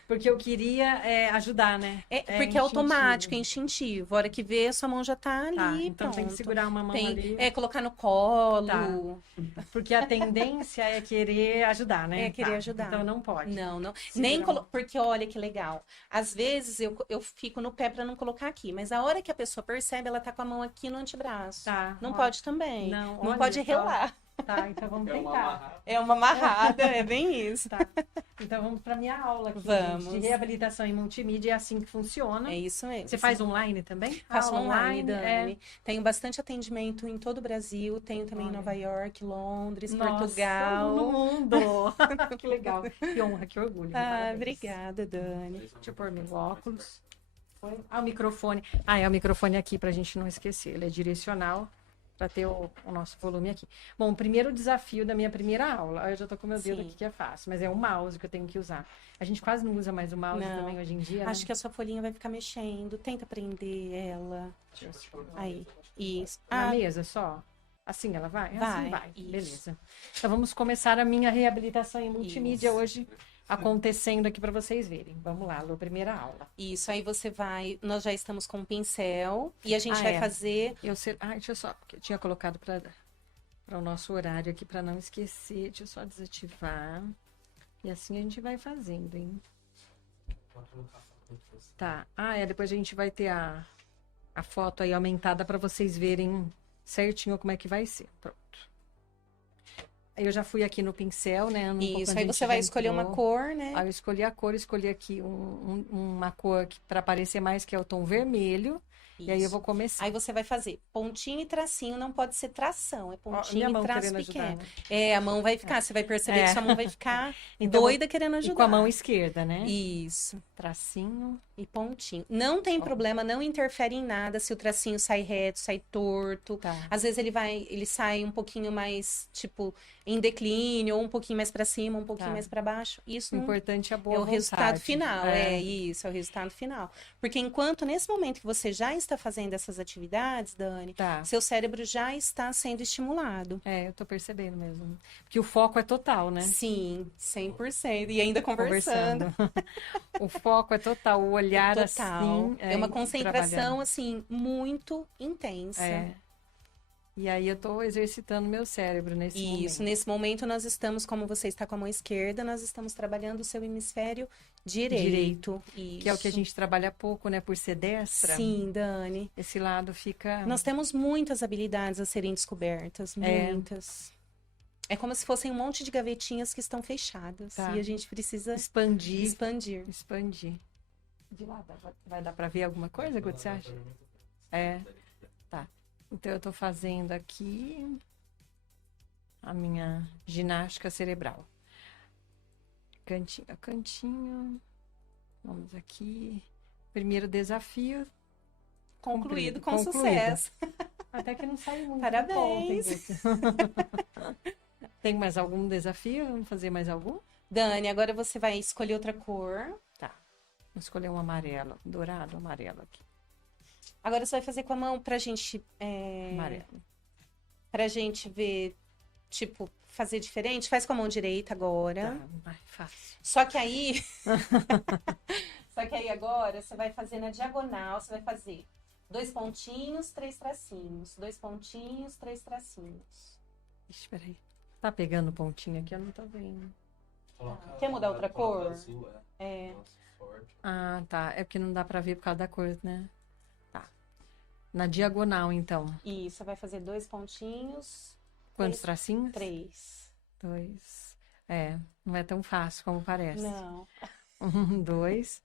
Porque eu queria ajudar, né? Porque é automático, é instintivo. A hora que vê, a sua mão já tá ali, então pronto. Tem que segurar uma mão ali. Colocar no colo. Porque a tendência é querer ajudar, né? Querer ajudar. Então não pode. Não. Nem porque olha que legal. Às vezes eu fico no pé pra não colocar aqui, mas a hora que a pessoa percebe, ela tá com a mão aqui no antebraço. Não pode também. Não pode relar. Então vamos tentar. É uma amarrada, é bem isso. Então vamos para minha aula aqui, vamos. De reabilitação em multimídia, é assim que funciona. É isso mesmo. Você faz online também? Faço online, Dani. Tenho bastante atendimento em todo o Brasil, tenho também em Nova York, Londres, Portugal. No mundo! Que legal, que honra, que orgulho. Obrigada, Dani. Deixa eu pôr meu óculos. O microfone. É o microfone aqui pra gente não esquecer, ele é direcional. Para ter o nosso volume aqui. Bom, o primeiro desafio da minha primeira aula, eu já tô com meu dedo aqui que é fácil, mas é o mouse que eu tenho que usar. A gente quase não usa mais o mouse também hoje em dia, Acho que a sua folhinha vai ficar mexendo, tenta prender ela. Aí, isso. Na mesa só? Assim ela vai? Vai, Assim vai. isso. Beleza. Então vamos começar a minha reabilitação em multimídia hoje, acontecendo aqui para vocês verem. Vamos lá, Lu, primeira aula. Isso, aí você vai... Nós já estamos com o pincel e a gente vai fazer... Deixa eu só... Porque eu tinha colocado para o nosso horário aqui, para não esquecer. Deixa eu só desativar. E assim a gente vai fazendo, hein? Tá. Depois a gente vai ter a foto aí aumentada para vocês verem certinho como é que vai ser. Pronto. Eu já fui aqui no pincel, né? Isso, aí você vai escolher uma cor, né? Aí eu escolhi a cor, escolhi aqui uma cor para aparecer mais, que é o tom vermelho. Isso. E aí eu vou começar. Aí você vai fazer pontinho e tracinho, não pode ser tração, é pontinho minha mão e traço querendo pequeno. Ajudar. A mão vai ficar, você vai perceber que sua mão vai ficar então, doida querendo ajudar. E com a mão esquerda, né? Isso. Tracinho. E pontinho. Não tem problema, não interfere em nada se o tracinho sai reto, sai torto. Tá. Às vezes ele sai um pouquinho mais, tipo, em declínio, ou um pouquinho mais pra cima, um pouquinho mais pra baixo. Isso o importante é a boa o vontade. resultado final. Isso, é o resultado final. Porque enquanto nesse momento que você já está fazendo essas atividades, Dani, seu cérebro já está sendo estimulado. Eu tô percebendo mesmo. Porque o foco é total, né? Sim, 100%. E ainda conversando. O foco é total, o olhar assim. É uma concentração, assim, muito intensa. E aí eu tô exercitando meu cérebro nesse momento. Isso, nesse momento nós estamos, como você está com a mão esquerda, nós estamos trabalhando o seu hemisfério direito. Que é o que a gente trabalha pouco, né? Por ser destra. Sim, Dani. Esse lado fica... Nós temos muitas habilidades a serem descobertas, muitas. É como se fossem um monte de gavetinhas que estão fechadas. E a gente precisa expandir. De lá, vai dar pra ver alguma coisa, o que você acha? Tá. Então, eu tô fazendo aqui a minha ginástica cerebral. Cantinho a cantinho. Vamos aqui. Primeiro desafio. Concluído com sucesso. Até que não saiu muito. Parabéns. Tem mais algum desafio? Vamos fazer mais algum? Dani, agora você vai escolher outra cor. Tá. Vou escolher um amarelo. Dourado, amarelo aqui. Agora você vai fazer com a mão pra gente... Amarelo. Pra gente ver, tipo, fazer diferente. Faz com a mão direita agora. Tá. Fácil. Só que aí... agora você vai fazer na diagonal. Você vai fazer 2 pontinhos, 3 tracinhos. 2 pontinhos, 3 tracinhos. Ixi, peraí. Tá pegando pontinho aqui? Eu não tô vendo. Quer mudar outra cor? Azul, Tá. É porque não dá pra ver por causa da cor, né? Na diagonal, então. Isso, vai fazer 2 pontinhos. Quantos tracinhos? 3. 2. Não é tão fácil como parece. Não. 2.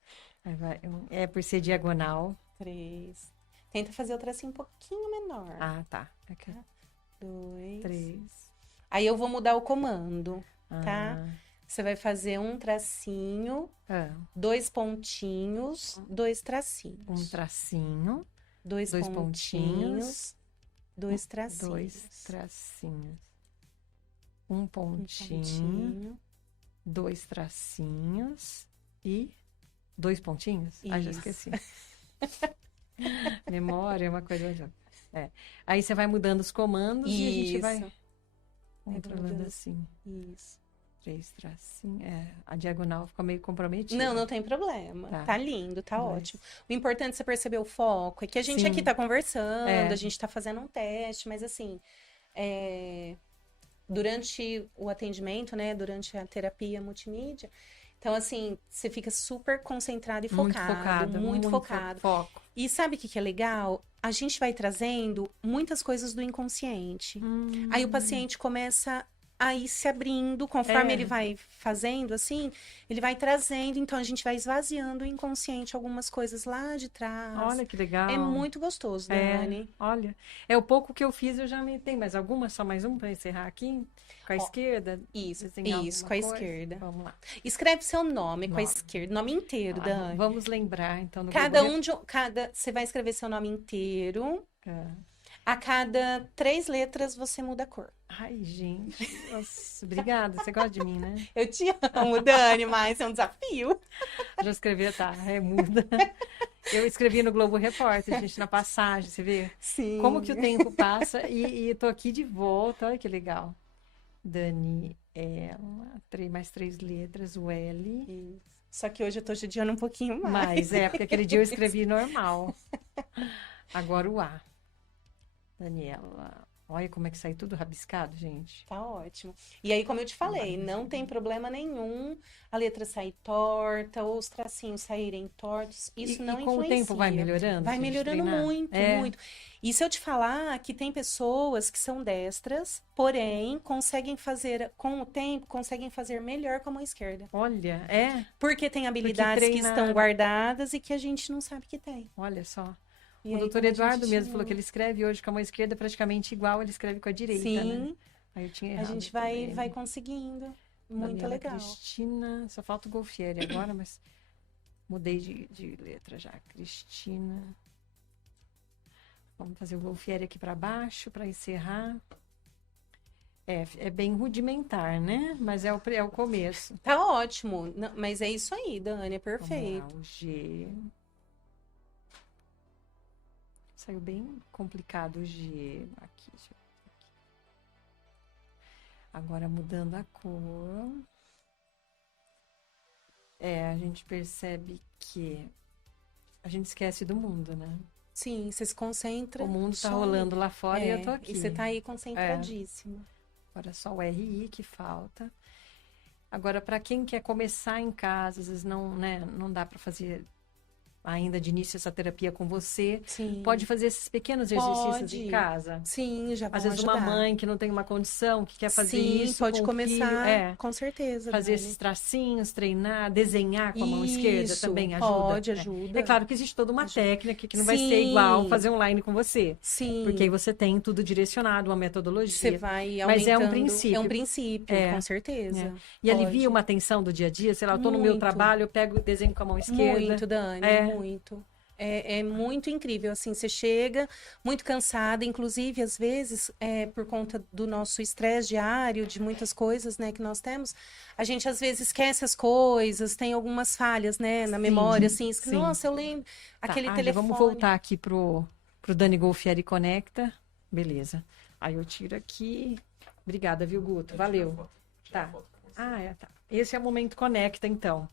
Por ser diagonal. 3. Tenta fazer o tracinho um pouquinho menor. Tá. Aqui. 2. 3. Aí eu vou mudar o comando, tá? Você vai fazer um tracinho, 2 pontinhos, 2 tracinhos. Um tracinho. 2 pontinhos, 2 tracinhos. 2 tracinhos. Um pontinho, 2 tracinhos e 2 pontinhos? Isso. Já esqueci. Memória é uma coisa... Aí você vai mudando os comandos e a gente vai controlando assim. Isso. 3 tracinhos. A diagonal ficou meio comprometida. Não tem problema. Tá lindo, tá ótimo. O importante é você perceber o foco. É que a gente aqui tá conversando, a gente tá fazendo um teste, mas assim, durante o atendimento, né? Durante a terapia multimídia, então assim, você fica super concentrado e focado. Muito focado. Foco. E sabe o que é legal? A gente vai trazendo muitas coisas do inconsciente. Aí o paciente começa aí se abrindo, conforme ele vai fazendo, assim, ele vai trazendo, então a gente vai esvaziando o inconsciente, algumas coisas lá de trás. Olha que legal. É muito gostoso, Dani. Olha, o pouco que eu fiz, eu já me... Tem mais alguma? Só mais um para encerrar aqui? Com a esquerda? Isso, com a esquerda. Vamos lá. Escreve seu nome com a esquerda, nome inteiro, Dani. Vamos lembrar, então. Você vai escrever seu nome inteiro. A cada 3 letras você muda a cor. Ai, gente. Nossa, obrigada. Você gosta de mim, né? Eu te amo, Dani, mas é um desafio. Já escrevi, muda. Eu escrevi no Globo Repórter, gente, na passagem, você vê? Sim. Como que o tempo passa e tô aqui de volta, olha que legal. Daniela, mais 3 letras, o L. Isso. Só que hoje eu tô judiando um pouquinho mais. Mas porque aquele dia eu escrevi normal. Agora o A. Daniela. Olha como é que sai tudo rabiscado, gente. Tá ótimo. E aí, como eu te falei, não tem problema nenhum a letra sair torta ou os tracinhos saírem tortos. Isso não com influencia. o tempo vai melhorando? Vai se a gente melhorando treinar? muito, muito. E se eu te falar que tem pessoas que são destras, porém, conseguem fazer, com o tempo, conseguem fazer melhor com a mão esquerda. Olha, Porque tem habilidades que treina- estão guardadas e que a gente não sabe que tem. Olha só. E O aí, doutor quando a Eduardo gente mesmo falou que ele escreve hoje com a mão esquerda praticamente igual ele escreve com a direita, né? Sim, Aí eu tinha a errado gente também. vai conseguindo. Muito Daniela legal. Cristina, só falta o Golfieri agora, mas mudei de letra já. Cristina. Vamos fazer o Golfieri aqui para baixo para encerrar. É bem rudimentar, né? Mas é o começo. Tá ótimo. Não, mas é isso aí, Dani, é Vamos perfeito. lá, o G. Saiu bem complicado o G. Aqui, deixa eu ver aqui. Agora mudando a cor. A gente percebe que a gente esquece do mundo, né? Sim, você se concentra. O mundo tá só rolando lá fora e eu tô É, aqui. E você tá aí concentradíssimo. Agora só o RI que falta. Agora, para quem quer começar em casa, às vezes não dá para fazer ainda de início essa terapia com você, Sim. pode fazer esses pequenos exercícios em Pode. casa. Sim, já vão Às vezes ajudar. uma mãe que não tem uma condição, que quer fazer Sim, isso pode com o filho, começar, com certeza, fazer Dani. esses tracinhos, treinar, desenhar com a mão esquerda Isso, também ajuda. pode, né? ajuda. É claro que existe toda uma Ajuda. técnica que não vai ser Sim. igual fazer online com você. Sim. Porque aí você tem tudo direcionado, uma metodologia. Você vai aumentando. Mas é um princípio. É um princípio, com certeza. E alivia Pode. uma tensão do dia a dia. Sei lá, eu tô no meu Muito. trabalho, eu pego o desenho com a mão esquerda. Muito, Dani, muito. É muito incrível, assim, você chega muito cansada, inclusive, às vezes, por conta do nosso estresse diário, de muitas coisas, né, que nós temos, a gente, às vezes, esquece as coisas, tem algumas falhas, né, na memória, assim, sim. nossa, eu lembro, aquele telefone. Vamos voltar aqui pro Dani Golfieri Conecta. Beleza. Aí eu tiro aqui. Obrigada, viu, Guto? Valeu. Tá. Tá. Esse é o momento Conecta, então.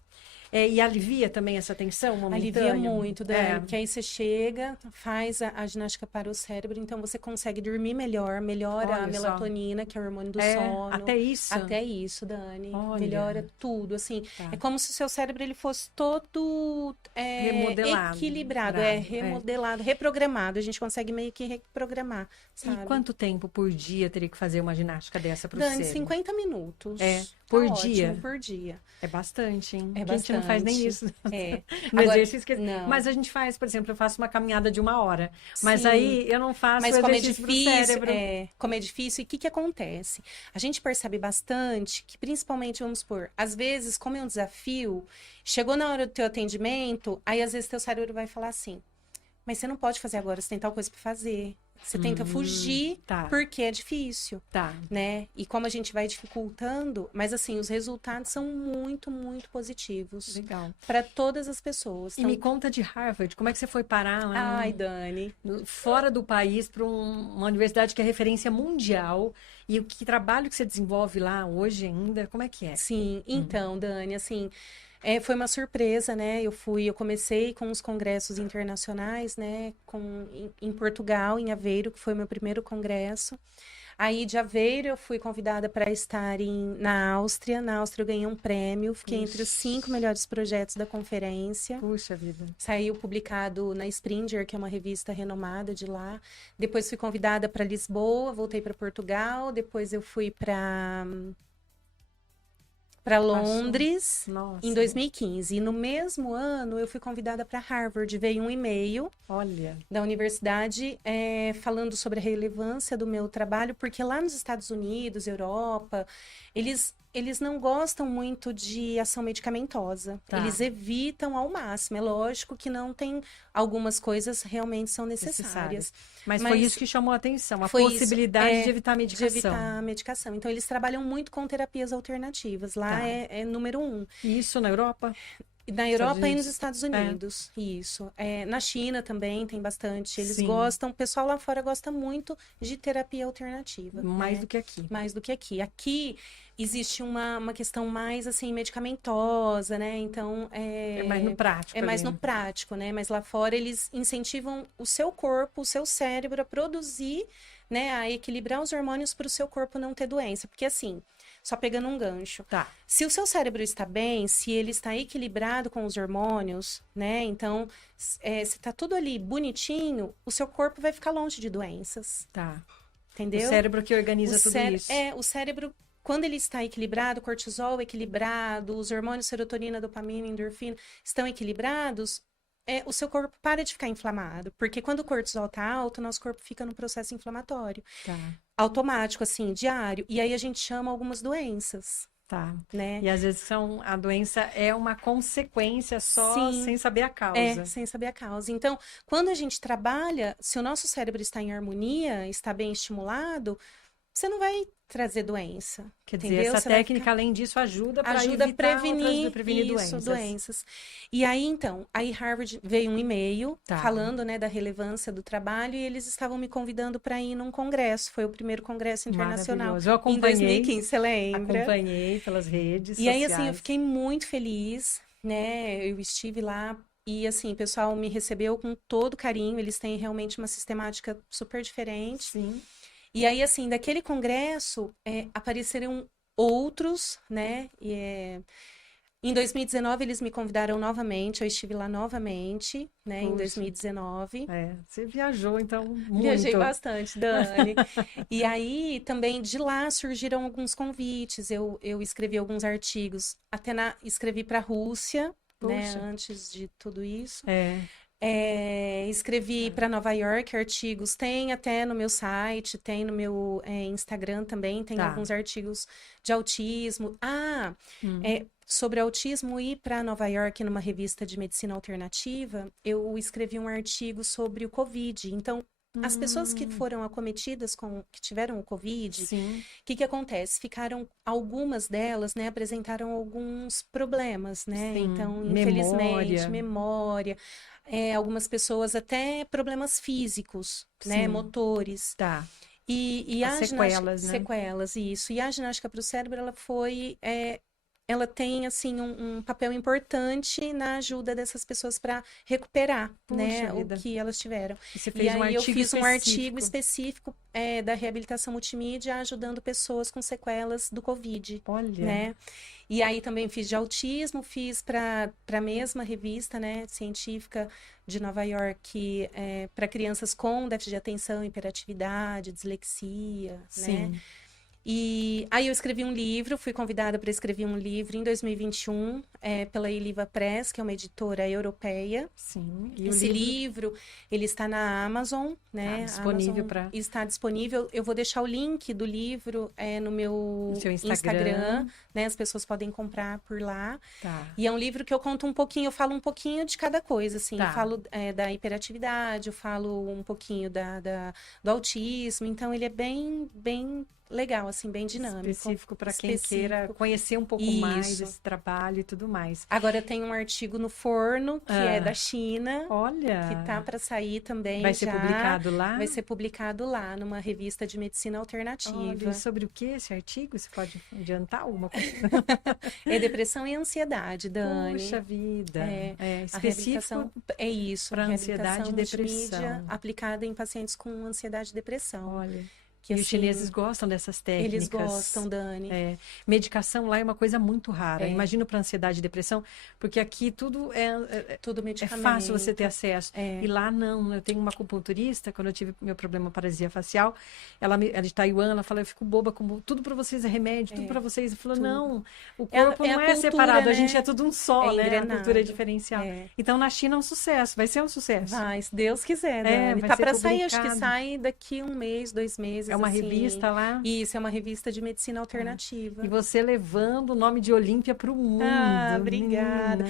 E alivia também essa tensão momentânea? Alivia muito, Dani, porque aí você chega, faz a ginástica para o cérebro, então você consegue dormir melhor, melhora Olha a melatonina, que é o hormônio do sono. Até isso? Até isso, Dani. Olha. Melhora tudo, assim. Tá. É como se o seu cérebro ele fosse todo remodelado. equilibrado, remodelado, reprogramado. A gente consegue meio que reprogramar, sabe? E quanto tempo por dia teria que fazer uma ginástica dessa para o Dani, cérebro? 50 minutos. Por Tá dia? ótimo, por dia. É bastante, hein? É A gente não faz nem bastante. isso. No exercício que... não. Mas a gente faz, por exemplo, eu faço uma caminhada de 1 hora. Mas Sim. aí eu não faço Mas o como é exercício pro difícil, cérebro. como é difícil, e o que acontece? A gente percebe bastante que, principalmente, vamos supor, às vezes, como é um desafio, chegou na hora do teu atendimento, aí às vezes teu cérebro vai falar assim, mas você não pode fazer agora, você tem tal coisa para fazer. Você tenta fugir porque é difícil, né? E como a gente vai dificultando, mas assim, os resultados são muito, muito positivos. Legal. Para todas as pessoas. E me conta de Harvard, como é que você foi parar lá? Ai, Dani. Fora do país, para uma universidade que é referência mundial. E o que trabalho que você desenvolve lá hoje ainda, como é que é? Sim, então, Dani, assim... foi uma surpresa, né? Eu comecei com os congressos internacionais, né? Em Portugal, em Aveiro, que foi meu primeiro congresso. Aí, de Aveiro, eu fui convidada para estar na Áustria. Na Áustria, eu ganhei um prêmio. Fiquei entre os 5 melhores projetos da conferência. Puxa vida. Saiu publicado na Springer, que é uma revista renomada de lá. Depois, fui convidada para Lisboa, voltei para Portugal. Depois, eu fui para Londres, em 2015. E no mesmo ano, eu fui convidada para Harvard. Veio um e-mail da universidade falando sobre a relevância do meu trabalho, porque lá nos Estados Unidos, Europa, eles não gostam muito de ação medicamentosa. Eles evitam ao máximo. É lógico que não tem... Algumas coisas realmente são necessárias. Mas foi isso que chamou a atenção, a possibilidade de evitar a medicação. De evitar a medicação. Então, eles trabalham muito com terapias alternativas. Lá é número 1. E isso na Europa? Na Europa e nos Estados Unidos, isso. Na China também tem bastante. Eles gostam, o pessoal lá fora gosta muito de terapia alternativa. Mais do que aqui. Mais do que aqui. Aqui existe uma questão mais, assim, medicamentosa, né? Então, é mais no prático. É mais no prático, né? Mas lá fora eles incentivam o seu corpo, o seu cérebro a produzir, né? A equilibrar os hormônios para o seu corpo não ter doença. Porque, assim, só pegando um gancho. Tá. Se o seu cérebro está bem, se ele está equilibrado com os hormônios, né? Então, se tá tudo ali bonitinho, o seu corpo vai ficar longe de doenças. Tá. Entendeu? O cérebro que organiza tudo isso. O cérebro, quando ele está equilibrado, o cortisol equilibrado, os hormônios serotonina, dopamina, endorfina estão equilibrados, o seu corpo para de ficar inflamado. Porque quando o cortisol está alto, o nosso corpo fica no processo inflamatório. Tá. Automático, assim, diário. E aí a gente chama algumas doenças. Tá. Né? E às vezes a doença é uma consequência só, sem saber a causa. Sem saber a causa. Então, quando a gente trabalha, se o nosso cérebro está em harmonia, está bem estimulado, você não vai trazer doença. Quer dizer, essa técnica, além disso, ajuda a prevenir doenças. E aí, então, Harvard veio um e-mail falando, né, da relevância do trabalho, e eles estavam me convidando para ir num congresso. Foi o primeiro congresso internacional. Eu acompanhei. Em 2015, você lembra? Acompanhei pelas redes sociais. E aí, assim, eu fiquei muito feliz, né? Eu estive lá. E, assim, o pessoal me recebeu com todo carinho. Eles têm realmente uma sistemática super diferente. Sim. E aí, assim, daquele congresso, apareceram outros, né? Em 2019, eles me convidaram novamente. Eu estive lá novamente, né? Puxa. Em 2019. Você viajou, então, muito. Viajei bastante, Dani. E aí, também, de lá, surgiram alguns convites. Eu escrevi alguns artigos. Escrevi para a Rússia, né? Antes de tudo isso. Escrevi para Nova York artigos, tem até no meu site, tem no meu Instagram também, tem alguns artigos de autismo. Sobre autismo, ir para Nova York numa revista de medicina alternativa, eu escrevi um artigo sobre o Covid. Então, as pessoas que foram acometidas que tiveram o Covid, o que acontece? Algumas delas, né, apresentaram alguns problemas, né? Sim. Então, infelizmente, memória. Algumas pessoas até problemas físicos, né, motores. Tá. E as sequelas, né? Sequelas, isso. E a ginástica para o cérebro, ela tem, assim, um papel importante na ajuda dessas pessoas para recuperar, né, o que elas tiveram. Você fez eu fiz um artigo específico da reabilitação multimídia ajudando pessoas com sequelas do Covid. Olha. Né? E aí também fiz de autismo, fiz para a mesma revista, né, científica de Nova York, para crianças com déficit de atenção, hiperatividade, dislexia, Sim. né? E aí eu escrevi um livro, fui convidada para escrever um livro em 2021, pela Eliva Press, que é uma editora europeia. Sim. E esse livro, ele está na Amazon, né? Disponível está disponível. Eu vou deixar o link do livro no meu Instagram, né? As pessoas podem comprar por lá. Tá. E é um livro que eu conto um pouquinho, eu falo um pouquinho de cada coisa, assim. Tá. Eu falo da hiperatividade, eu falo um pouquinho do autismo. Então, ele é bem legal, assim, bem dinâmico. Específico para quem queira conhecer um pouco mais desse trabalho e tudo mais. Agora tem um artigo no forno, que é da China. Olha! Que tá para sair também. Vai ser publicado lá? Vai ser publicado lá, numa revista de medicina alternativa. Olha, e sobre o que esse artigo? Você pode adiantar alguma coisa? É depressão e ansiedade, Dani. Puxa vida! Específico é isso. Para ansiedade e depressão. Aplicada em pacientes com ansiedade e depressão. Olha... E os chineses gostam dessas técnicas. Eles gostam, Dani. Medicação lá é uma coisa muito rara. Imagino para ansiedade e depressão, porque aqui tudo tudo medicamento. É fácil você ter acesso. E lá não. Eu tenho uma acupunturista, quando eu tive meu problema paralisia facial, ela é de Taiwan, ela fala, eu fico boba, como tudo para vocês é remédio, tudo para vocês. Ela falou, não, o corpo não é separado, né? A gente é tudo um só, né? A cultura é diferencial. Então, na China é um sucesso, vai ser um sucesso. Vai, se Deus quiser, Dani. Tá para sair, acho que sai daqui 1 mês, 2 meses. É uma revista lá? Isso, é uma revista de medicina alternativa. E você levando o nome de Olímpia para o mundo. Obrigada.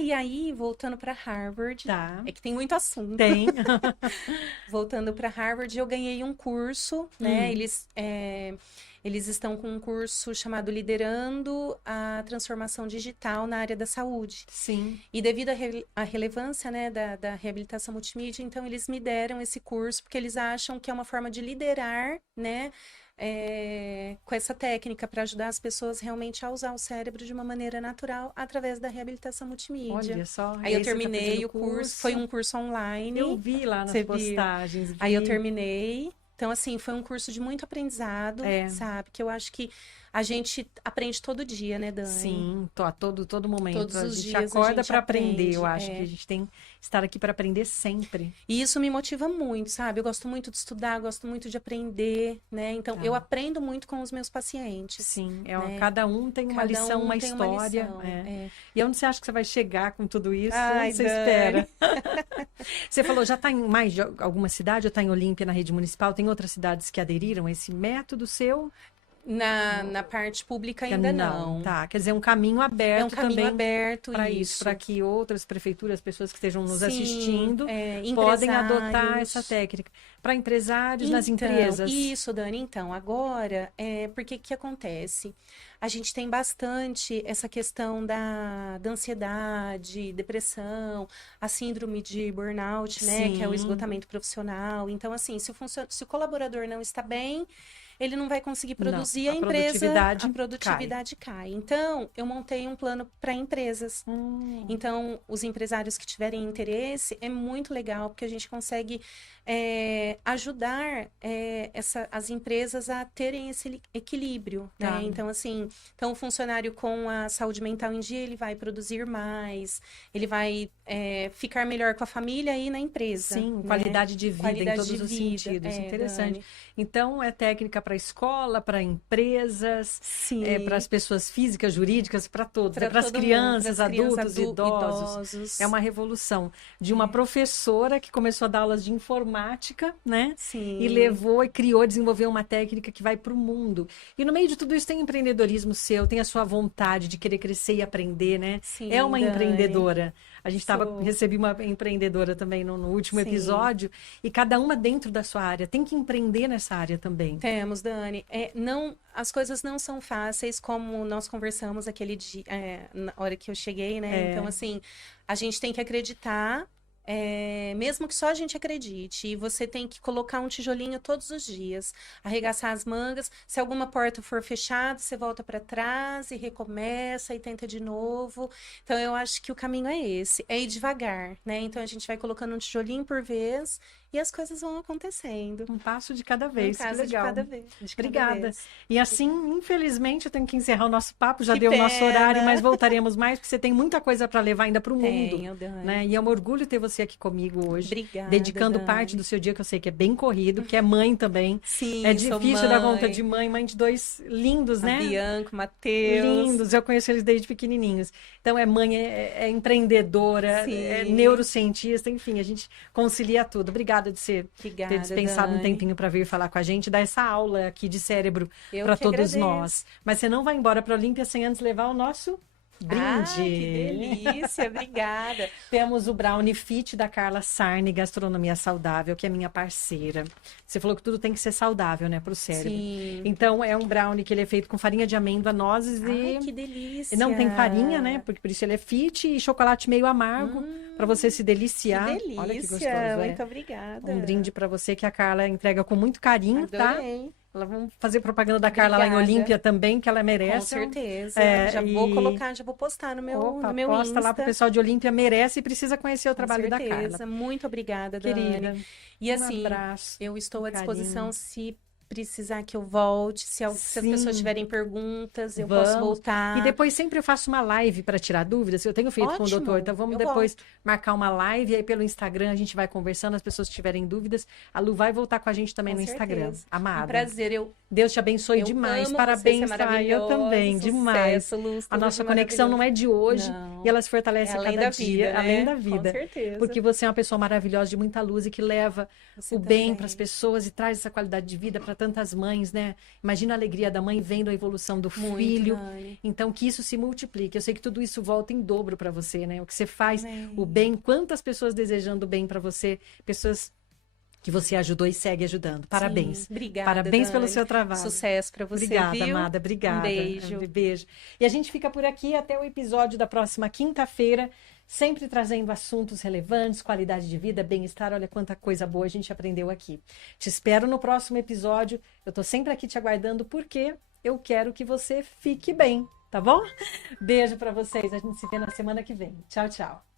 E aí, voltando para Harvard, é que tem muito assunto. Tem. Voltando para Harvard, eu ganhei um curso, né? eles estão com um curso chamado Liderando a Transformação Digital na área da saúde. Sim. E devido à relevância, né, da reabilitação multimídia, então eles me deram esse curso porque eles acham que é uma forma de liderar, né, com essa técnica para ajudar as pessoas realmente a usar o cérebro de uma maneira natural através da reabilitação multimídia. Olha só. Aí eu terminei o curso, foi um curso online. Eu vi lá nas postagens. Aí eu terminei. Então, assim, foi um curso de muito aprendizado, sabe? Que eu acho que a gente aprende todo dia, né, Dani? Sim, a todo momento. Todos os gente dias acorda a gente para aprender. aprende, Eu acho que a gente tem que estar aqui para aprender sempre. E isso me motiva muito, sabe? Eu gosto muito de estudar, gosto muito de aprender, né? Então, eu aprendo muito com os meus pacientes. Sim, né? Cada um tem uma lição, uma história. E onde você acha que você vai chegar com tudo isso? Ai, onde você Dani. espera? Você falou, já está em mais de alguma cidade? Ou está em Olímpia, na rede municipal? Tem outras cidades que aderiram a esse método seu? Na parte pública ainda não. Tá, quer dizer, um caminho aberto é um caminho também aberto para isso, para que outras prefeituras, pessoas que estejam nos assistindo, podem empresários. adotar essa técnica. Para empresários, nas empresas. Isso, Dani. Então, agora, porque que acontece? A gente tem bastante essa questão da ansiedade, depressão, a síndrome de burnout, né? Que é o esgotamento profissional. Então, assim, se o colaborador não está bem, ele não vai conseguir produzir, a produtividade cai. Então, eu montei um plano para empresas. Então, os empresários que tiverem interesse, é muito legal, porque a gente consegue ajudar as empresas a terem esse equilíbrio, né? Então, assim, o funcionário com a saúde mental em dia, ele vai produzir mais, ele vai ficar melhor com a família e na empresa. Sim, né? qualidade de vida em todos os sentidos. Interessante. Dani. Então, é técnica para escola, para empresas, para as pessoas físicas, jurídicas, para todos. Para as crianças, adultos, idosos. É uma revolução de uma professora que começou a dar aulas de informática, né? Sim. E levou e criou, desenvolveu uma técnica que vai para o mundo. E no meio de tudo isso tem empreendedorismo seu, tem a sua vontade de querer crescer e aprender, né? Sim, é uma Dani. empreendedora. A gente recebi uma empreendedora também no último episódio, e cada uma dentro da sua área. Tem que empreender nessa área também. Temos, Dani. As coisas não são fáceis, como nós conversamos aquele dia, na hora que eu cheguei, né? Então, assim, a gente tem que acreditar, mesmo que só a gente acredite, e você tem que colocar um tijolinho todos os dias, arregaçar as mangas. Se alguma porta for fechada, você volta para trás e recomeça e tenta de novo. Então, eu acho que o caminho é esse, é ir devagar, né? Então, a gente vai colocando um tijolinho por vez e as coisas vão acontecendo. Um passo de cada vez. Um passo de cada vez. Obrigada. E assim, infelizmente, eu tenho que encerrar o nosso papo, já que deu o pena. nosso horário, mas voltaremos mais, porque você tem muita coisa para levar ainda para o mundo. Tenho, Dani. Né? E é um orgulho ter você aqui comigo hoje. Obrigada, dedicando Dani. parte do seu dia, que eu sei que é bem corrido, que é mãe também. Sim, é difícil dar conta de mãe de dois lindos, né? Bianco, Matheus. Lindos, eu conheço eles desde pequenininhos. Então, é mãe, é empreendedora, é neurocientista, enfim, a gente concilia tudo. Obrigada de ter dispensado um tempinho para vir falar com a gente, dar essa aula aqui de cérebro para todos nós. Mas você não vai embora para a Olímpia sem antes levar o nosso brinde. Que delícia, obrigada. Temos o Brownie Fit da Carla Sarni, Gastronomia Saudável, que é minha parceira. Você falou que tudo tem que ser saudável, né, para o cérebro. Sim. Então, é um brownie que ele é feito com farinha de amêndoa, nozes e... que delícia. Não tem farinha, né, por isso ele é fit, e chocolate meio amargo, para você se deliciar. Que delícia. Olha que gostoso, muito obrigada. Um brinde para você que a Carla entrega com muito carinho, Adorei. Tá? Vamos fazer propaganda da Carla lá em Olímpia também, que ela merece. Com certeza. Já vou postar no meu posta Insta. lá pro pessoal de Olímpia, merece e precisa conhecer o trabalho da Carla. Muito obrigada, querida. Dani. E assim, abraço, eu estou à disposição se precisar que eu volte, se as pessoas tiverem perguntas, eu posso voltar. E depois sempre eu faço uma live para tirar dúvidas, eu tenho feito com o doutor, então vamos depois marcar uma live, e aí pelo Instagram a gente vai conversando, as pessoas que tiverem dúvidas, a Lu vai voltar com a gente também no Instagram. Amada. Um prazer, Deus te abençoe demais, parabéns, eu também, demais. A nossa conexão não é de hoje, e ela se fortalece a cada dia, além da vida. Com certeza. Porque você é uma pessoa maravilhosa, de muita luz, e que leva o bem para as pessoas e traz essa qualidade de vida para tantas mães, né? Imagina a alegria da mãe vendo a evolução do filho. Dani. Então, que isso se multiplique. Eu sei que tudo isso volta em dobro para você, né? O que você faz, o bem, quantas pessoas desejando o bem para você, pessoas que você ajudou e segue ajudando. Parabéns. Sim, obrigada, Parabéns pelo Dani. seu trabalho. Sucesso para você, Obrigada, viu? amada. Obrigada. Beijo. Beijo. E a gente fica por aqui até o episódio da próxima quinta-feira, sempre trazendo assuntos relevantes, qualidade de vida, bem-estar. Olha quanta coisa boa a gente aprendeu aqui. Te espero no próximo episódio. Eu tô sempre aqui te aguardando porque eu quero que você fique bem, tá bom? Beijo para vocês. A gente se vê na semana que vem. Tchau, tchau.